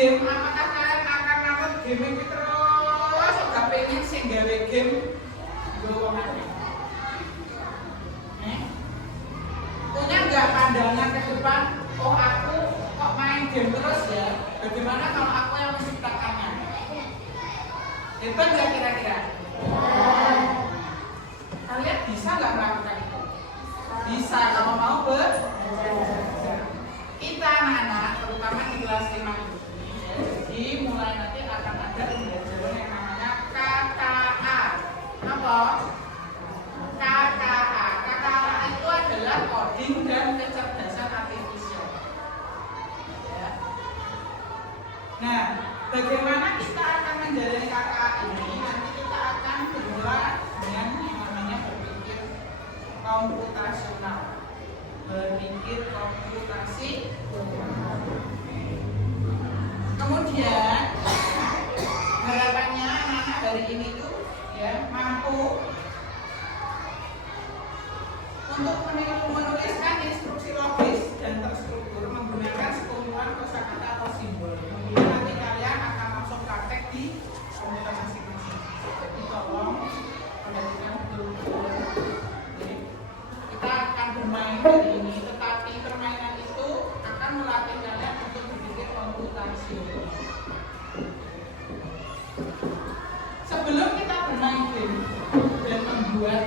game, apakah kalian akan nonton game ini terus? Gak pengen sih gawe game gue mana? Punya nggak pandangan ke depan? Oh aku kok main game terus ya? Bagaimana kalau aku yang menciptakannya? Hebat nggak kira-kira? Kalian bisa nggak melakukan itu? Bisa kalau mau kita anak-anak terutama di kelas 5 ini. Jadi mulai nanti akan ada pembelajaran yang namanya KKA. Apa? KKA. KKA itu adalah coding dan kecerdasan artifisial. Ya. Nah, bagaimana kita akan menjalani KKA ini? Nanti kita akan bergerak dengan yang namanya berpikir komputasional. Berpikir komputasi. Kemudian harapannya anak-anak hari ini tuh ya mampu untuk menuliskan instruksi logis dan terstruktur menggunakan sekumpulan kosakata atau simbol. Kemudian nanti kalian akan langsung praktek di komputer masing-masing. Jadi tolong perhatikan betul-betul. Kita akan bermain hari ini, tetapi permainan itu akan melatih kalian untuk berpikir komputasi. Sebelum kita bermain game dan membuat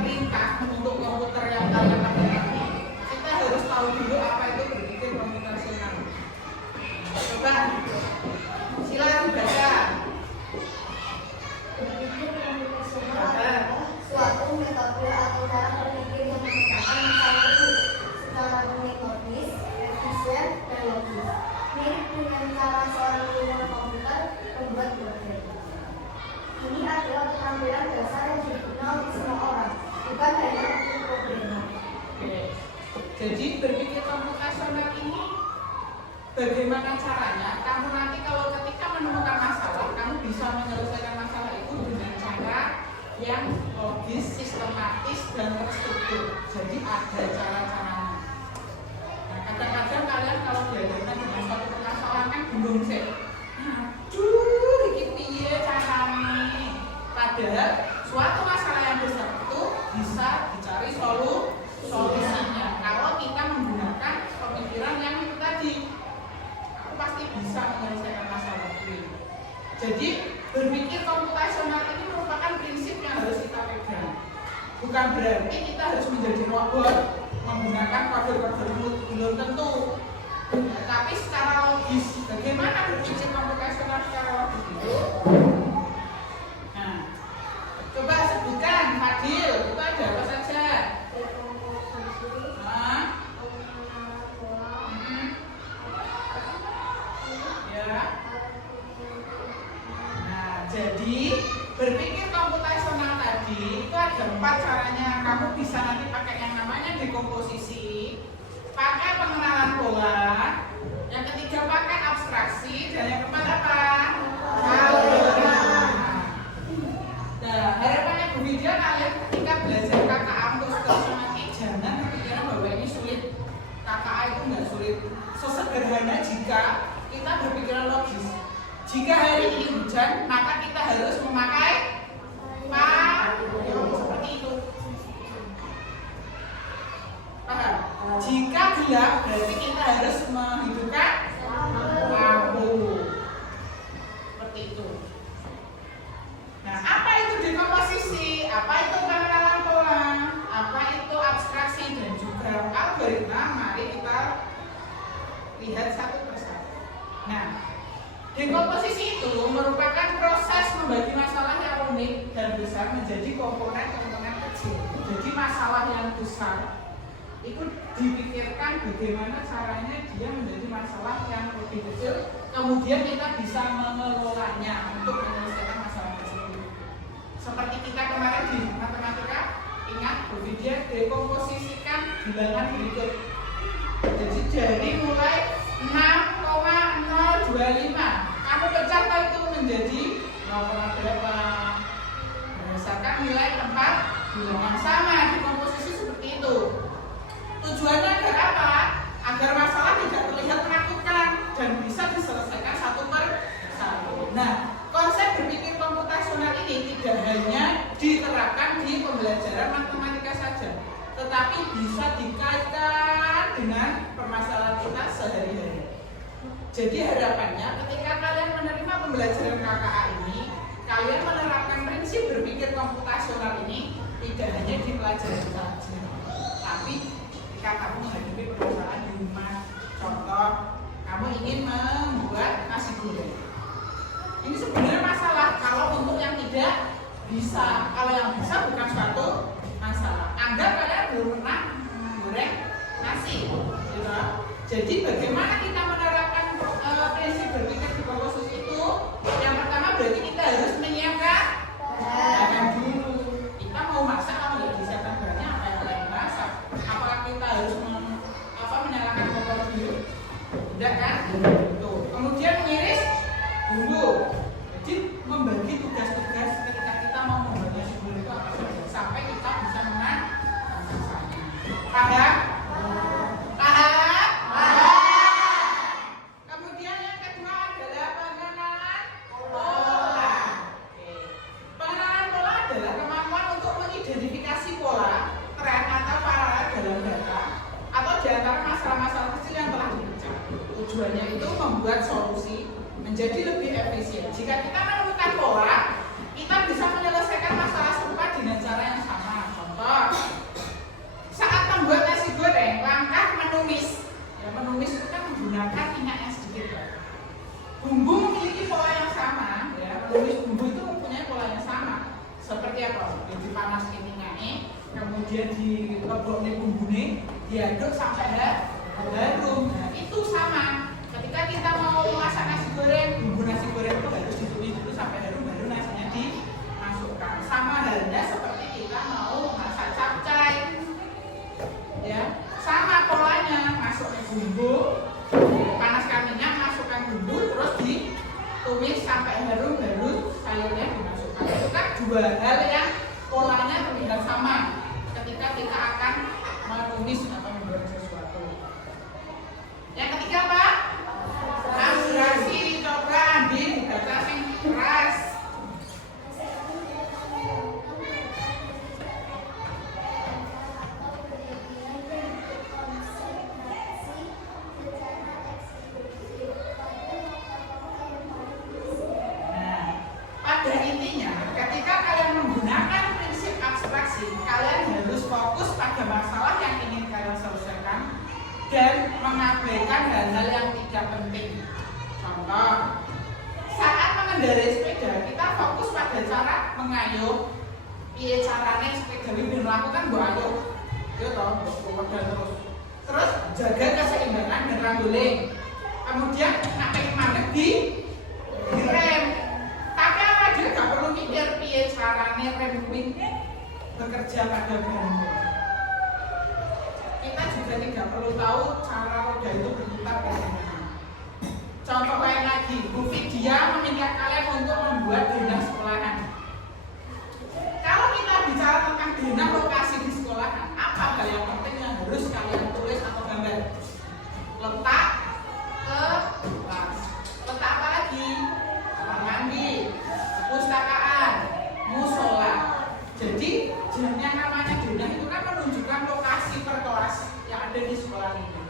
perintah untuk komputer yang kalian pakai ini, kita harus tahu dulu apa itu berpikir komputasional. Coba, silakan dibaca. Berpikir komputasional adalah suatu metode atau cara berpikir yang memecahkan masalah itu secara metodis, efisien, dan logis. Mirip dengan cara seorang ilmuwan komputer membuat program. Ini adalah keterampilan dasar yang diguna oleh semua orang, bukan hanya untuk programmer. Jadi berpikir komputasional ini bagaimana caranya? Kamu nanti kalau ketika menemukan masalah, kamu bisa menyelesaikan masalah itu dengan cara yang logis, sistematis, dan terstruktur. Jadi ada cara-caranya. Nah, kadang-kadang kalian kalau diajarkan dengan suatu permasalahan kan bingung sih. Aduh, ini piye caranya? Padahal suatu masalah yang besar itu bisa dicari solusinya. Kalau kita menggunakan pemikiran yang itu tadi, aku pasti bisa menyelesaikan masalah itu. Jadi berpikir komputasional ini merupakan prinsip yang harus kita pegang. Bukan berarti kita harus menjadi robot menggunakan kode-kode belum tentu. Ya, tapi secara logis, bagaimana berpikir komputasional secara logis itu? Nah, coba sebutkan, Fadil, itu ada apa saja? Jadi berpikir komputasional tadi itu ada 4 caranya. Kamu bisa nanti pakai yang namanya dekomposisi, pakai pengenalan pola, yang ketiga pakai abstraksi, dan yang keempat apa? Algoritma. Nah, harapannya Bu Widya kalian ketika belajar KKA untuk seterusnya nanti jangan berpikiran bahwa ini sulit. KKA itu enggak sulit. Sesederhana jika kita berpikiran logis. Jika hari ini hujan, maka kita harus memakai payung seperti itu. Paham? Jika gelap, berarti kita harus menghidupkan lampu. Seperti itu. Nah, apa itu dekomposisi? Apa itu pengenalan pola? Apa itu abstraksi dan juga algoritma? Mari kita lihat satu persatu. Nah, dekomposisi itu merupakan proses membagi masalah yang unik dan besar menjadi komponen-komponen kecil. Jadi masalah yang besar itu dipikirkan bagaimana caranya dia menjadi masalah yang lebih kecil, kemudian kita bisa mengelolanya untuk menyelesaikan masalah kecil. Seperti kita kemarin di matematika, ingat Bu Widya dekomposisikan bilangan berikut. Jadi dari mulai 6,025 kamu pecah itu menjadi 0,8 berdasarkan nilai tempat bilangan sama di komposisi seperti itu. Tujuannya agar apa? Agar masalah tidak terlihat menakutkan. bisa dikaitkan dengan permasalahan kita sehari-hari. Jadi harapannya ketika kalian menerima pembelajaran KKA ini, kalian menerapkan prinsip berpikir komputasional ini tidak hanya di pelajaran saja, tapi ketika kamu menghadapi permasalahan di rumah. Contoh, kamu ingin membuat nasi goreng. Ini sebenarnya masalah kalau untuk yang tidak bisa. Kalau yang bisa bukan suatu masalah. Anggap kalian belum pernah goreng nasi, gitu. Jadi bagaimana kita menerapkan prinsip berpikir di khusus itu? Yang pertama berarti kita harus menyiapkan bahan dulu. Kita mau masak apa nggak disiapkan bahannya, apa yang kita masak? Apakah kita harus menyalakan kompor dulu? Tidak kan? Tuh. Kemudian mengiris bumbu. Jadi membagi tugas-tugas ketika kita mau membuat nasi goreng itu apa saja sampai kita bisa mengasahnya. Paham? Paham? Kemudian yang kedua adalah pengenalan pola. Pengenalan pola adalah kemampuan untuk mengidentifikasi pola, tren atau paralel dalam data atau di antara masalah-masalah kecil yang telah dipecah. Tujuannya itu membuat solusi menjadi lebih efisien. Jika kita menemukan pola, kita bisa menyelesaikan masalah serupa dengan cara yang sama. Contoh, saat membuat nasi goreng, langkah menumis. Ya, menumis itu kan menggunakan minyak yang sedikit. Ya. Bumbu memiliki pola yang sama. Ya, menumis bumbu itu mempunyai pola yang sama. Seperti apa? Dipanaskan minyaknya, kemudian dileboknya bumbunya, diaduk sampai harum. Nah, itu sama. Ketika kita mau masak nasi goreng, bumbu nasi goreng itu harus ditumis dulu sampai harum, baru nasinya dimasukkan. Sama halnya seperti kita mau masak capcay, ya, sama polanya. Masukkan bumbu, panaskan minyak, masukkan bumbu, terus ditumis sampai harum, baru sayurnya dimasukkan. Itu kan dua hal yang polanya terlihat sama ketika kita akan menumis atau menggoreng sesuatu. Yang ketiga apa? Abstraksi. Coba ambil data yang keras. Nah, pada intinya ketika kalian menggunakan prinsip abstraksi, kalian harus fokus pada masalah yang ingin kalian selesaikan dan mengabaikan hal-hal yang tidak penting. Contoh, saat mengendarai sepeda, kita fokus pada cara mengayuh. Iya caranya sepeda ini melakukan buat ayuh, gitu toh, terus jaga keseimbangan dan rambuling. Kemudian ngapain mandek di rem. Tapi apa dia nggak perlu mikir piye caranya rem wing bekerja pada ban. Kita juga tidak perlu tahu cara roda itu berputar bagaimana. Contoh lain lagi, Bu Vidya meminta kalian untuk membuat dana sekolahan. Kalau kita bicara tentang dana lokasi di sekolahan, apa hal yang penting yang harus kalian tulis atau gambar? Letak kelas. Letak apa lagi? Kamar mandi, pustakaan, musola. Jadi yang namanya dana itu kan menunjukkan lokasi per kelas yang ada di sekolah ini.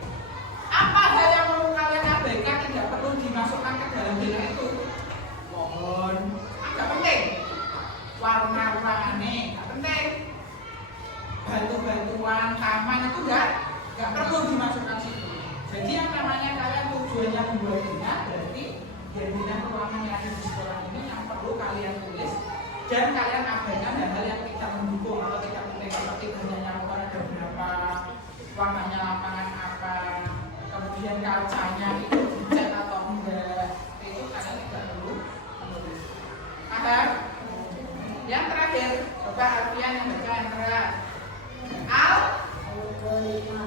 Apa hal yang perlu kalian abaikan tidak perlu dimasukkan ke dalam dana itu? Pohon, agak penting. Warna-warna aneh, agak penting. Batu-batuan, taman itu enggak perlu dimasukkan situ. Jadi yang namanya kalian tujuannya membuat dana berarti dana ruangan yang ada di sekolah ini yang perlu kalian tulis dan kalian abaikan hal-hal yang tidak mendukung atau tidak penting seperti dananya ruangan ada berapa, warnanya lapangan apa, kemudian kacanya itu dicat atau enggak, itu kalian tidak perlu menulis. Paham? Yang terakhir, coba Alfian yang baca yang terakhir. Algoritma.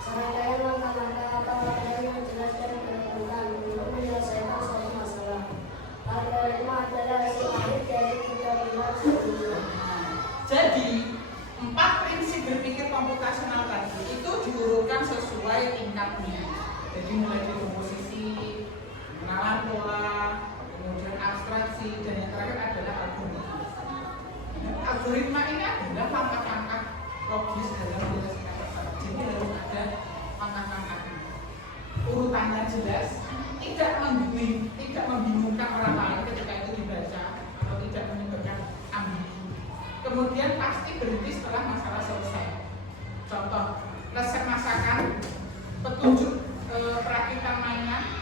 Serangkaian langkah-langkah atau materi yang jelas dan menentukan untuk menyelesaikan suatu masalah. Algoritma adalah hasil akhir dari tiga pilar sebelumnya. Jadi 4 prinsip berpikir komputasional tadi itu diurutkan sesuai tingkatnya. Jadi mulai dari rumus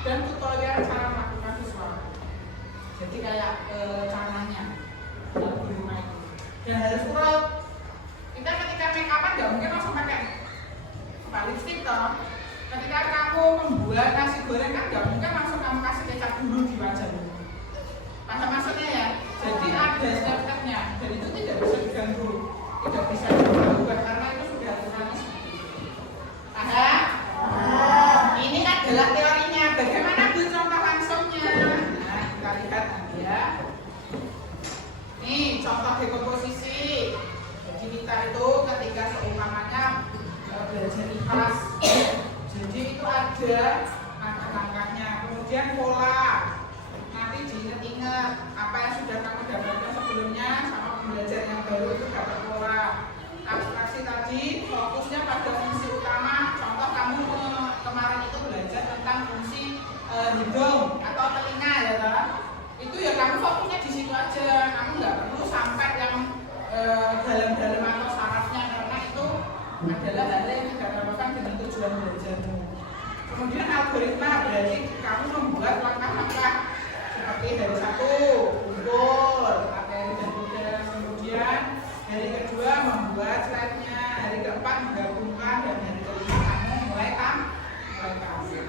dan tutorial cara melakukan sesuatu. Jadi kayak caranya dalam berlima itu. Dan harus pro. Kita ketika make upan nggak mungkin langsung pakai lipstick toh. Ketika kamu membuat nasi goreng kan nggak mungkin langsung kamu kasih kecap dulu di wajahmu. Paham maksudnya ya? Jadi ada step-stepnya dan itu tidak bisa diganggu, tidak bisa diubah karena itu sudah aturannya seperti itu. Paham? Ini adalah teorinya. Bagaimana Bu contoh langsungnya? Nah, kita lihat nanti ya. Nih contoh dekomposisi. Jadi kita itu ketika seumpamanya belajar IPAS, jadi itu ada langkah-langkahnya, kemudian pola. Nanti diingat-ingat apa yang sudah kamu dapatkan sebelumnya sama belajar yang baru itu dapat pola. Abstraksi tadi fokusnya pada fungsi utama. Contoh kamu kemarin itu belajar tentang fungsi hidung atau telinga ya toh. Itu ya kamu fokusnya di situ aja. Kamu nggak perlu sampai yang dalam-dalam atau sarafnya karena itu adalah hal yang tidak relevan dengan tujuan belajarmu. Kemudian algoritma berarti kamu membuat langkah-langkah seperti dari satu kumpul materi dan model, kemudian hari kedua membuat slide-nya, hari keempat menggabungkan dan hari kelima kamu mulai tampil.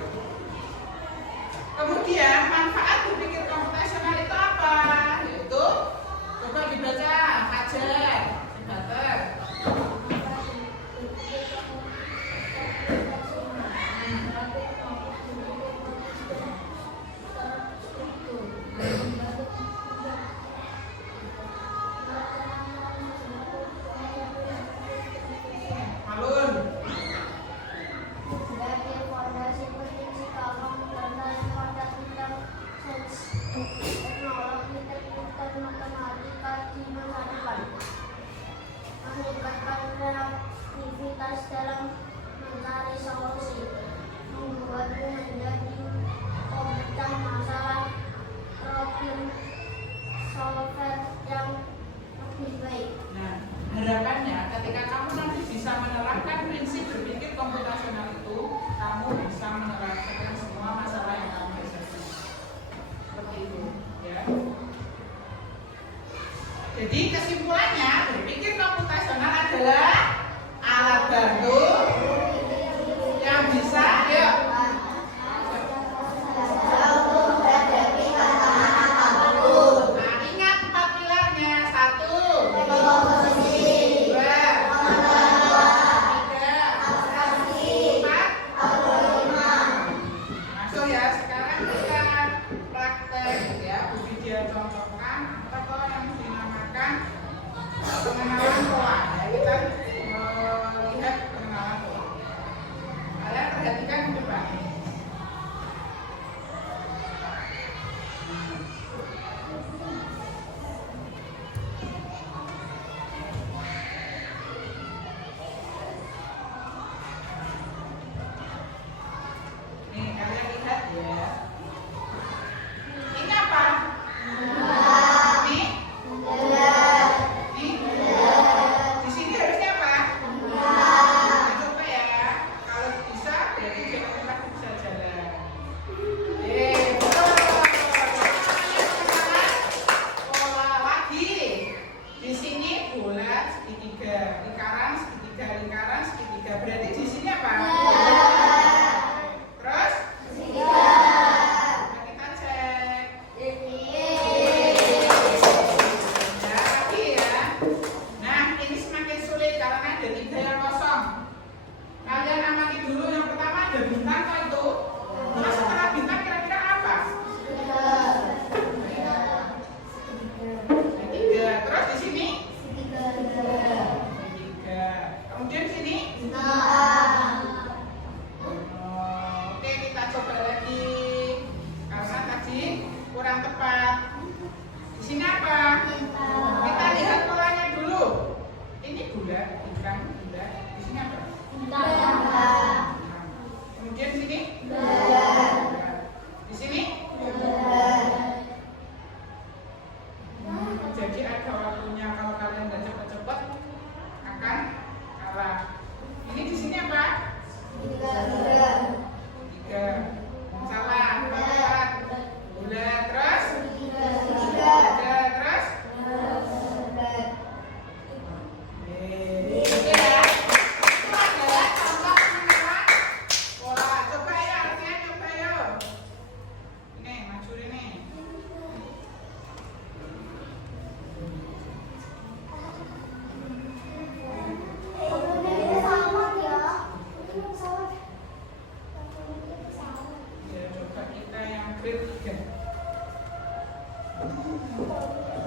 Kemudian manfaat berpikir komputasional itu apa? Yaitu coba dibaca Hajar Sibater. Dalam mencari solusi, membuatmu menjadi pemecah masalah, problem solver yang lebih baik. Nah, harapannya ketika kamu nanti bisa menerapkan prinsip berpikir komputasional itu, kamu bisa menerapkan semua masalah yang kamu hadapi. Seperti itu, ya. Jadi kesimpulannya, berpikir komputasional adalah alat bantu yang bisa, yuk. Nah, ingat 4 pilarnya. 1, 2, 3, 4. Masuk ya. Sekarang kita praktek ya. Bu Widya contohkan apa yang dinamakan pengenalan pola. Kita lihat pengenalan pola. Kalian perhatikan di depan. Nih kalian lihat ya. Ini apa? Nih? Nih? Di sini harusnya grade 3.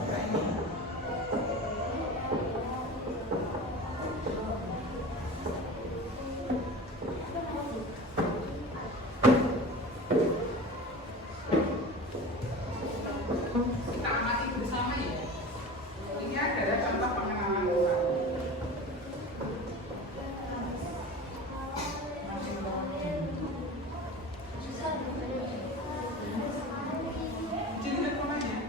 Nah, ini. Kita amati bersama ya. Ini adalah contoh pengenalan orang. Jadi telepon aja.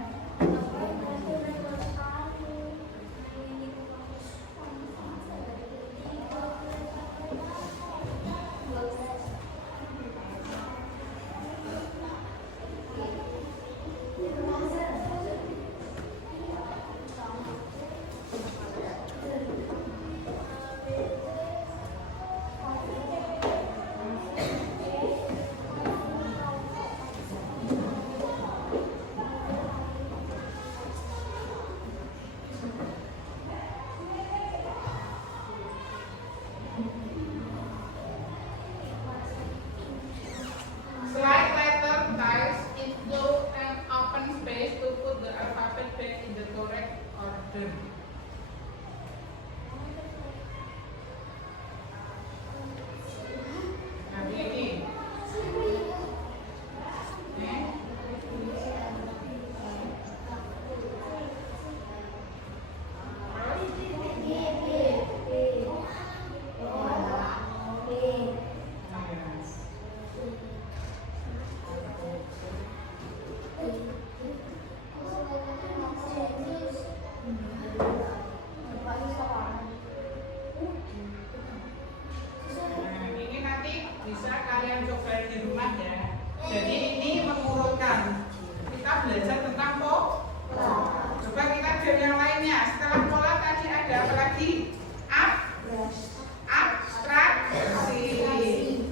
Slide letter tiles into an open space to put the alphabet back in the correct order. Nah, ini. Nah, ini nanti bisa kalian coba di rumah ya. Jadi ini mengurutkan. Kita belajar tentang pola. Coba kita lihat yang lainnya. Setelah pola tadi ada apa lagi? Abstraksi.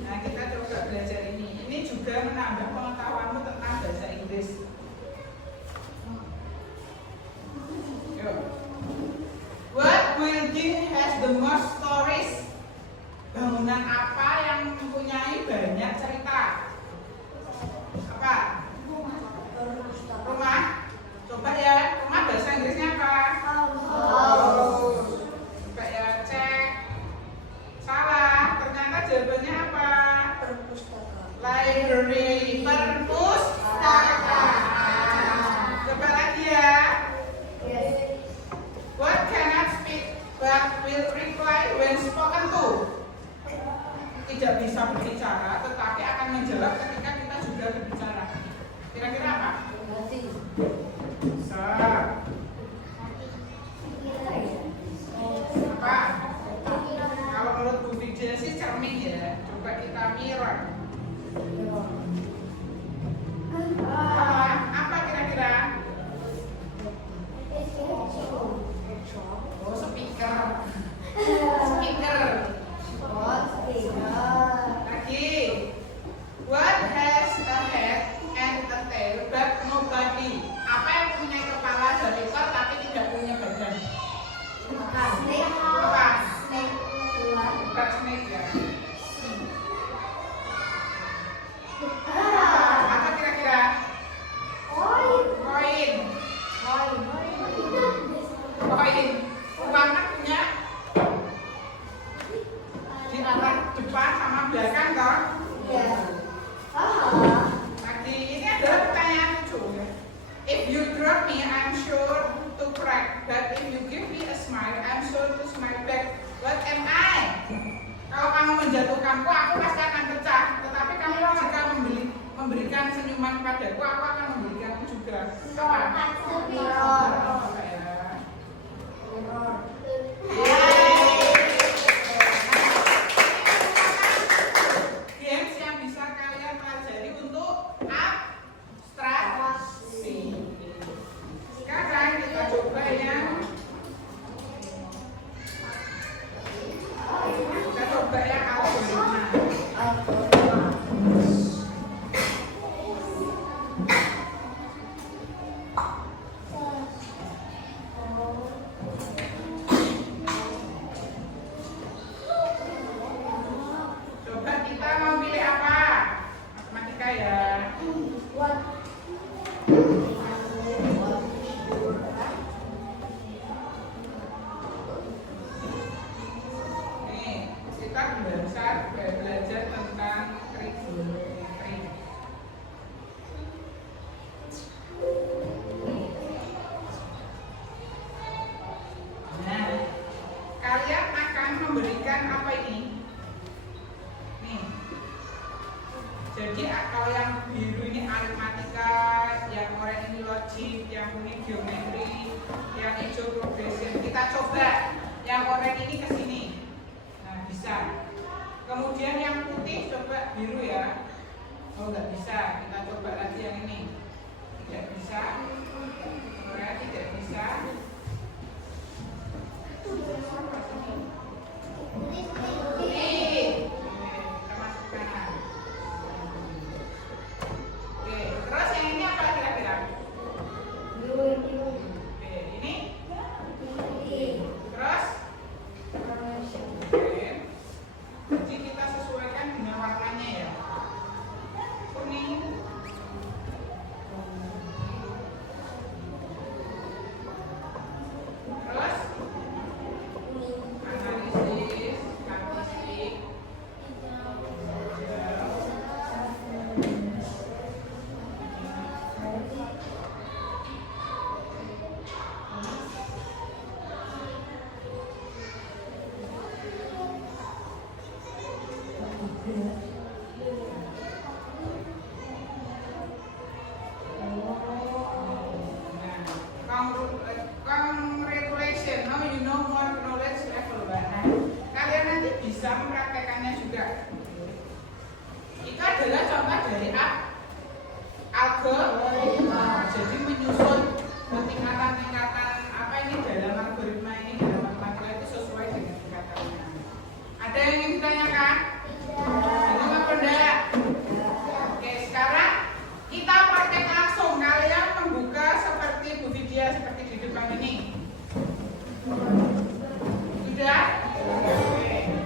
Nah, kita coba belajar ini. Ini juga menambah pengetahuanmu tentang bahasa Inggris. Yuk. What building has the most stories? Bangunan apa yang mempunyai banyak cerita? Apa? Rumah? Coba ya, rumah bahasa Inggrisnya apa? House. Coba ya, cek. Salah, ternyata jawabannya apa? Library, perpustakaan. Coba lagi ya. What cannot speak but will reply when spoken to? Tidak bisa berbicara, tetapi akan menjawab ketika kita juga berbicara. Kira-kira apa? Bisa. Apa? Kalau menurut Bu Fidja sih cermin ya. Coba kita mirror. Apa kira-kira? Oh, speaker. Speaker. Lagi. What has a head and a tail but no body? Apa yang punya kepala dan ekor tapi tidak punya badan? Apa? Bukan snake ya. Apa kira-kira? Koin. Uangnya punya di arah depan sama belakang toh? Lagi ini adalah pertanyaan lucu ya. If you drop me, I'm sure to crack. But if you give me a smile, I'm sure to smile back. What am I? Kalau kamu menjatuhkanku, aku pasti akan pecah. Tetapi kamu jika memberikan senyuman padaku, aku akan memberikanmu juga. Coba. Games yang bisa kalian pelajari untuk abstraksi. Sekarang kita coba yang algoritma. Nih, kita belajar tentang trigonometri. Nah, kalian akan memberikan apa ini? Nih. Jadi kalau yang biru ini aritmatika, yang oranye ini logik, yang kuning geometri, yang hijau progression. Kita coba yang oranye ini ke sini. Nah, bisa. Kemudian yang putih coba biru ya. Oh, nggak bisa. Kita coba lagi yang ini. Tidak bisa. Oranye tidak bisa. Putih. Kita masukkan. Oke, terus yang ini apa kira-kira? Oke, ini? Terus? Oke. Jadi kita sesuaikan dengan warnanya ya. Kuning. Terus? Analisis, statistik. Congratulations, now you know more knowledge level. Nah, kalian nanti bisa mempraktekannya juga. Itu adalah contoh dari algoritma. Jadi menyusun tingkatan-tingkatan apa ini dalam algoritma ini dalam matematika itu sesuai dengan tingkatannya. Ada yang ingin ditanyakan? Belum apa enggak? Oke, sekarang kita praktek langsung. Kalian membuka seperti Bu Vidya seperti di depan ini. Sudah? Oke.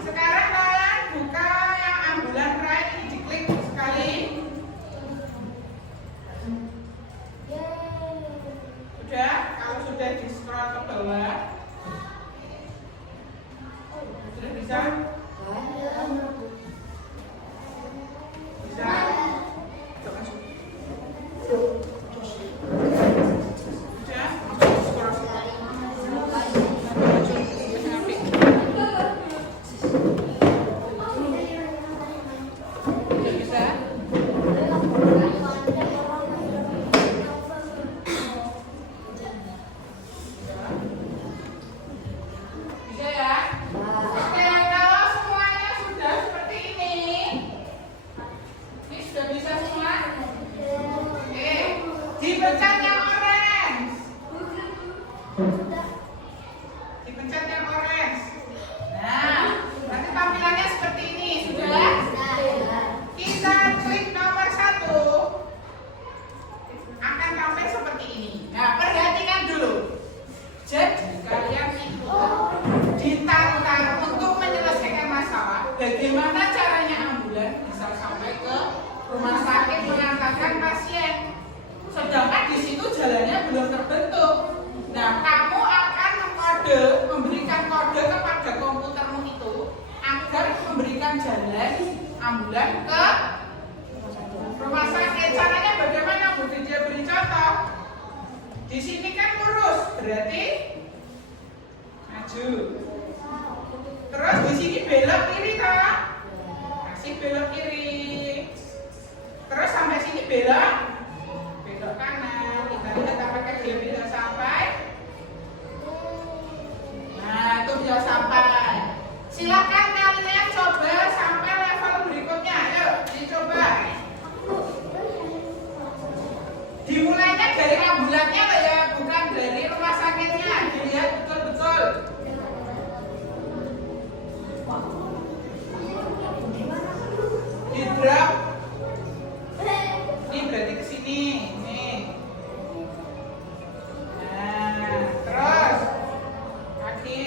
Sekarang kalian buka yang ambulan right, ini diklik sekali. Sudah? Kalau sudah di scroll ke bawah. Sudah bisa? Bisa? Coba sudah? Scroll sekali. Sudah bisa? Bisa ya? Oke, kalau semuanya sudah seperti ini sudah bisa semua? Oke, dipencet yang orange. Dipencet yang orange. Nah, nanti tampilannya seperti ini, sudah? Kita klik nomor 1, akan tampil seperti ini. Nah, perhatikan dulu. Jadi kalian itu ditantang untuk menyelesaikan masalah. Bagaimana caranya ambulan bisa sampai ke rumah sakit mengantarkan pasien. Sedangkan di situ jalannya belum terbentuk. Nah, kamu akan memberikan kode kepada komputermu itu agar memberikan jalan ambulan ke rumah sakit. Caranya bagaimana? Bu Vidya beri contoh. Di sini kan lurus, berarti maju. Terus di sini belok kiri toh? Kasih belok kiri. Terus sampai sini belok kanan. Kita lihat apakah dia bisa sampai. Nah, itu bisa sampai. Silakan kalian coba sampai level berikutnya. Ayo, dicoba. Dimulainya dari ambulannya loh ya, bukan dari rumah sakitnya. Dilihat betul-betul. Di drop. Ini berarti ke sini. Nih. Nah, terus kaki.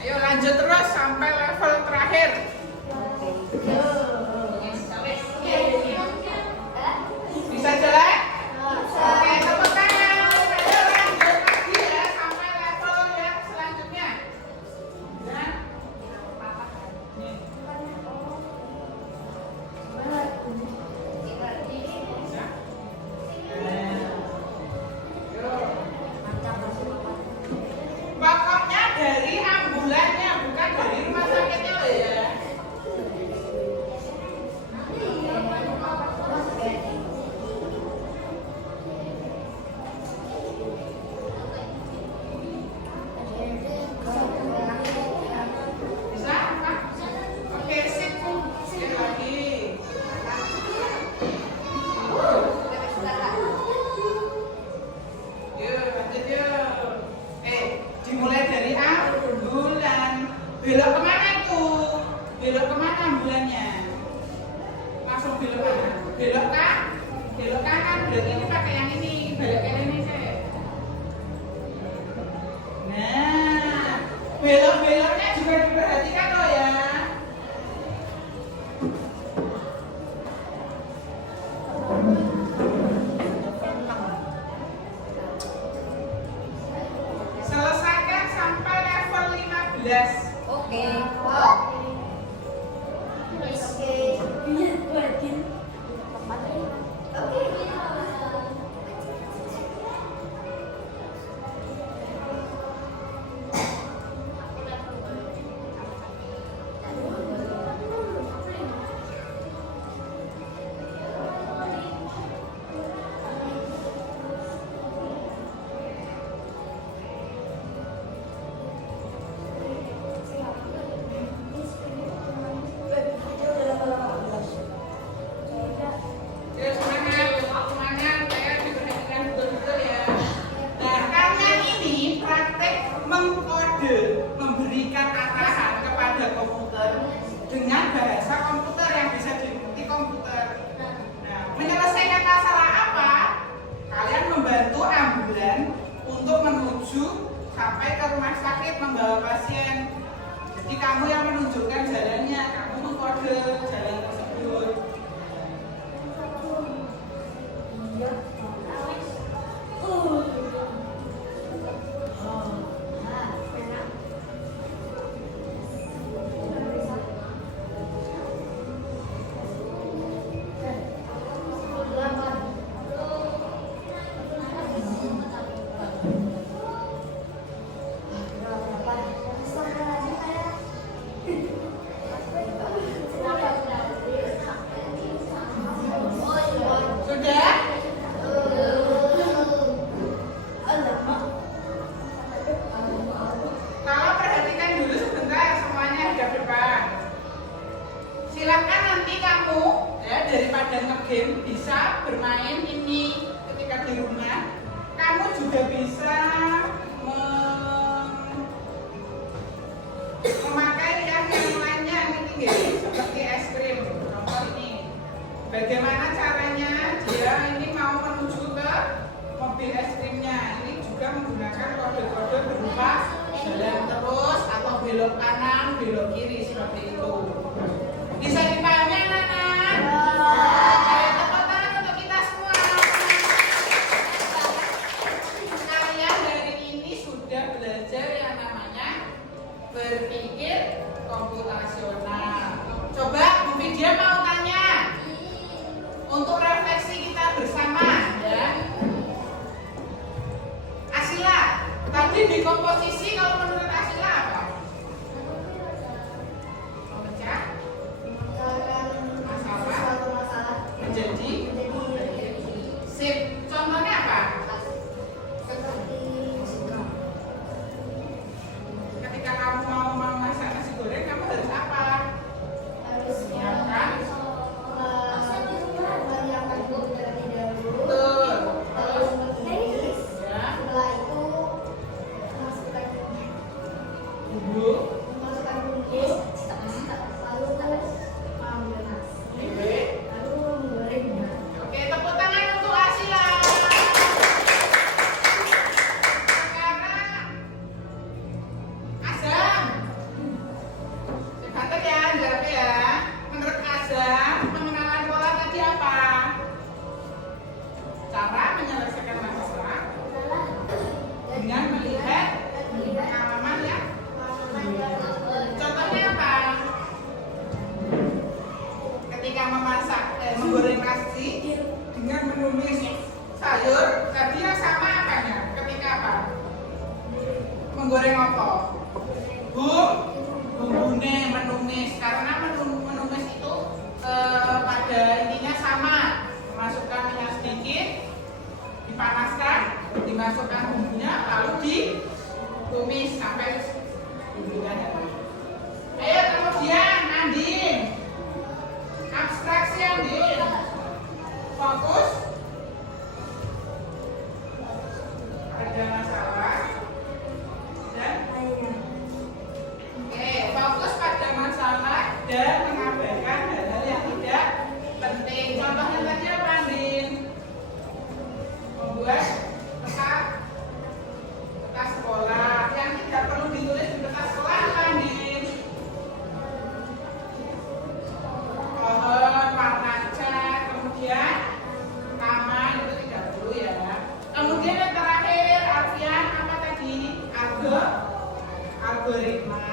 Ayo lanjut terus sampai level terakhir. berarti ini pakai yang ini, balik ke ini sih. Nah, belok-beloknya juga diperhatikan loh ya. Selesaikan sampai level 15. Oke. Ya, semangat, saya diperhatikan betul-betul ya. Nah, kalian ini praktek mengkode, memberikan arahan kepada komputer dengan bahasa komputer yang bisa dimengerti komputer. Nah, menyelesaikan masalah apa? Kalian membantu ambulan untuk menuju sampai ke rumah sakit membawa pasien. Jadi kamu yang menunjukkan jalannya, kamu mengkode jalan tersebut. Sudah? Kalau perhatikan dulu sebentar semuanya hadap depan. Silakan nanti kamu ya daripada nge-game bisa bermain ini ketika di rumah. Kamu juga bisa memakai yang lainnya ini seperti es krim. Contoh ini. Bagaimana caranya dia ini mau menuju ke mobil es krimnya? Ini juga menggunakan kode-kode berupa jalan terus atau belok kanan, belok kiri seperti itu. Bisa dipahami anak-anak? Ayo tepuk tangan untuk kita semua. Kalian dari ini sudah belajar yang namanya berpikir komputasional. Coba Bu Vidya mau tanya untuk refleksi kita bersama ya. Asila, tadi di komposisi kalau menurut Asila apa? Memecah masalah menjadi sip. Contohnya apa? Ketika kamu mau memasak nasi goreng, kamu harus apa? Siapkan. Oke, tepuk tangan untuk Asila. Sekarang Azam. Catat ya, jawab ya. Menurut Azam, pengenalan pola tadi apa? Cara menyelesaikan masalah dengan melihat pengalaman ya. Contohnya apa? Ketika memasak, menggoreng nasi dengan menumis sayur, tadi yang sama apanya? Ketika apa? Menggoreng apa? Bumbunya menumis, karena menumis itu pada intinya sama. Masukkan minyak sedikit, dipanaskan, dimasukkan bumbunya, lalu ditumis sampai bumbunya jadi. Ayo kemudian Andin, abstraksi Andin, fokus pada masalah dan fokus pada masalah dan mengabaikan hal-hal yang tidak penting. Contohnya tadi apa Andin?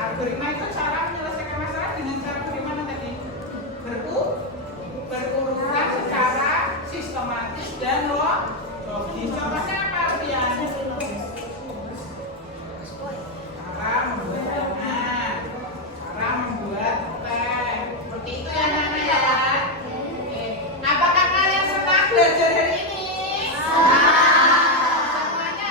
Algoritma itu cara menyelesaikan masalah dengan cara bagaimana tadi? Berurutan secara sistematis dan logis. Contohnya apa, Alfian? Cara membuat donat, cara membuat teh. Seperti itu ya, Nana ya. Oke. Apakah kalian senang belajar hari ini? Semuanya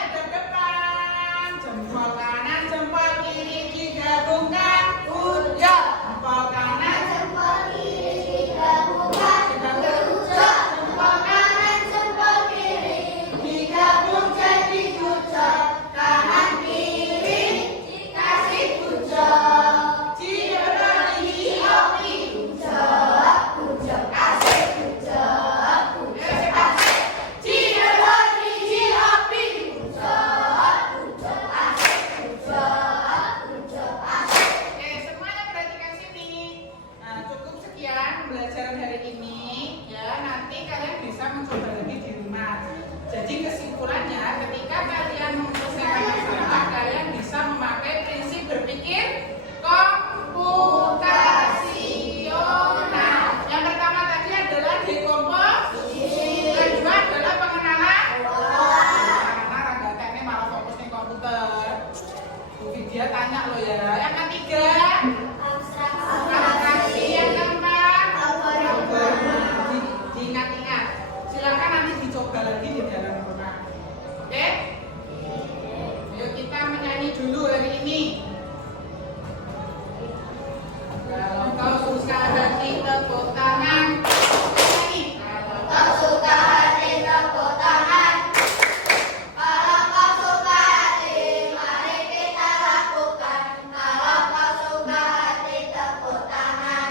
ada depan. Jempol kanan, jempol kiri digabungkan. Udah. Jempol kanan, Jempol kiri digabungkan. Jempol kanan, jempol kiri digabung jadi kucok. Kanan kiri dikasih kucok. Kucok asik kucok. Oke, semuanya perhatikan sini. Nah, cukup sekian pembelajaran hari ini. Ya, nanti kalian bisa mencoba lagi di rumah. Jadi kesimpulannya, ketika kalian menyelesaikan masalah, kalian bisa memakai prinsip berpikir komputasional. Yang pertama tadi adalah dekomposisi. Kedua adalah pengenalan. Karena Rangga teknik malah fokus di komputer. Bu Vidya tanya lo ya. Yang ketiga, abstraksi. Yang keempat, diingat-ingat. Silakan nanti dicoba lagi di dalam rumah. Oke? Ayo kita menyanyi dulu hari ini. Kalau kau suka hati tepuk tangan. Nyanyi. Kalau Kau suka hati tepuk tangan. Kalau kau suka hati, mari kita lakukan. Kalau kau suka hati tepuk tangan.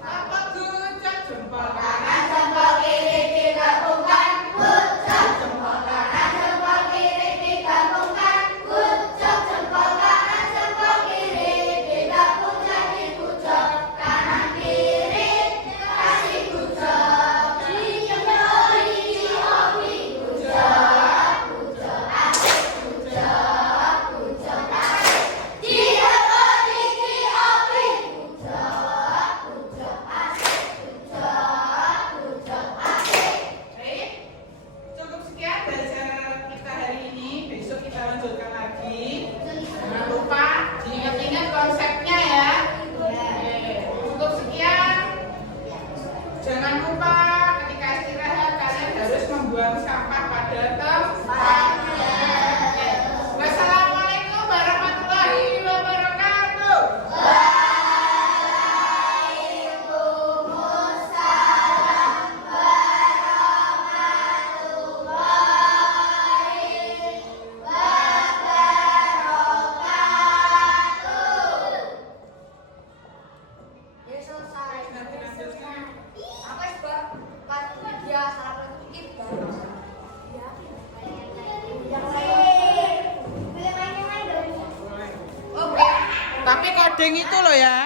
apa guncang jempol Tangan jempol kiri digabungkan. Kucok jempol kanan, jempol kiri digabungkan. Kucok jempol kanan, jempol kiri digabung jadi kucok. Kanan kiri kasih kucok. Hobi kucok, kucok asik kucok, kucok asik. Hobi kucok, kucok asik kucok asik. Baik, cukup sekian belajar kita hari ini. Besok kita lanjutkan lagi. Jangan lupa diingat-ingat konsepnya ya. Oke, cukup sekian. Jangan lupa ketika istirahat kalian harus membuang sampah pada tempatnya. Oke. Wassalamualaikum warahmatullahi wabarakatuh. Waalaikumsalam warahmatullahi wabarakatuh. Ya selesai. Nanti lanjutkan. Apa sebab pas dia salah sedikit baru. Yang lain. Pilih main yang lain dong. Boleh. Tapi coding itu loh ya.